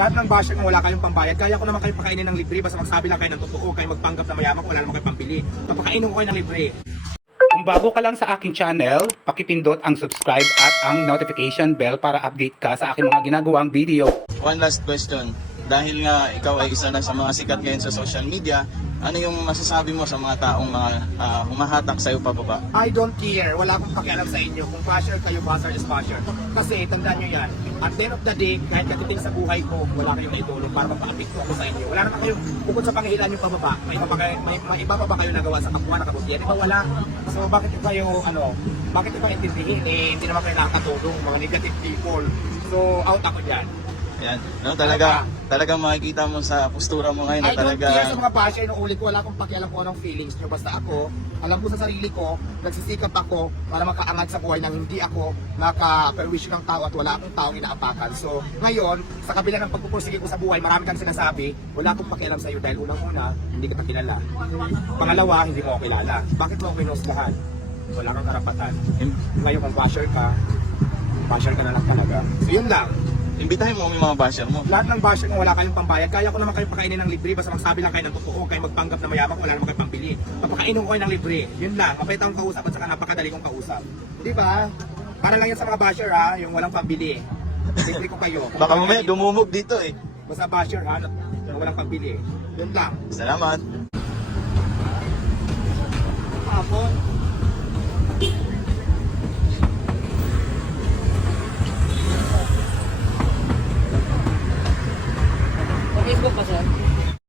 Lahat ng basher kung wala kayong pambayad, kaya ko naman kayo pakainin ng libre, basta magsabi lang kayo ng totoo, kayo magpanggap na mayaman kung wala naman kayo pambili. Papakainin ko kayo ng libre. Kung bago ka lang sa aking channel, pakipindot ang subscribe at ang notification bell para update ka sa aking mga ginagawang video. One last question. Dahil nga ikaw ay isa na sa mga sikat ngayon sa social media, ano yung masasabi mo sa mga taong mga humahatak sa'yo pababa? I don't care, wala akong pakialam sa inyo. Kung basher kayo, basher is basher. Kasi tandaan nyo yan, at the end of the day, kahit katiting sa buhay ko, wala kayong naitulong para mapa-apekto ako sa inyo. Wala naman kayong, bukod sa panghihilan yung pababa, may iba pa ba kayo nagawa sa kapwa na kabutihan? Iba wala. So bakit kayo, bakit iba intindihin? Hindi naman kayo nakakatulong, mga negative people. So out ako dyan. Yan. No, talagang makikita mo sa postura mo ngayon I na don't talaga. care sa mga basher, inuulit ko, wala akong pakialam kung anong feelings nyo. Basta ako, alam ko sa sarili ko, nagsisikap ako para makaangat sa buhay nang hindi ako naka-wish ng tao at wala akong taong inaapakan. So, ngayon, sa kabila ng pagpupursige ko sa buhay, marami kang sinasabi, wala akong pakialam sa iyo dahil unang-una, hindi kita kilala. Pangalawa, hindi mo ako kilala. Bakit mo ako pinusgahan? Wala kang karapatan. Ngayon, kung basher ka na lang talaga. So, yun lang. Imbitahin mo yung mga basher mo. Lahat ng basher kung wala kayong pambayad, kaya ko naman kayo pakainin ng libre, basta magsabi lang kayo ng totoo, kayo magpanggap na mayaman kung wala naman kayo pambili. Papakainin ko kayo ng libre. Yun lang, mapait akong kausap at saka napakadali kong kausap. Di ba? Para lang yan sa mga basher ha, yung walang pambili. Libre ko kayo. Baka mamaya dumumog dito eh. Basta basher ha, yung walang pambili. Yun lang. Salamat.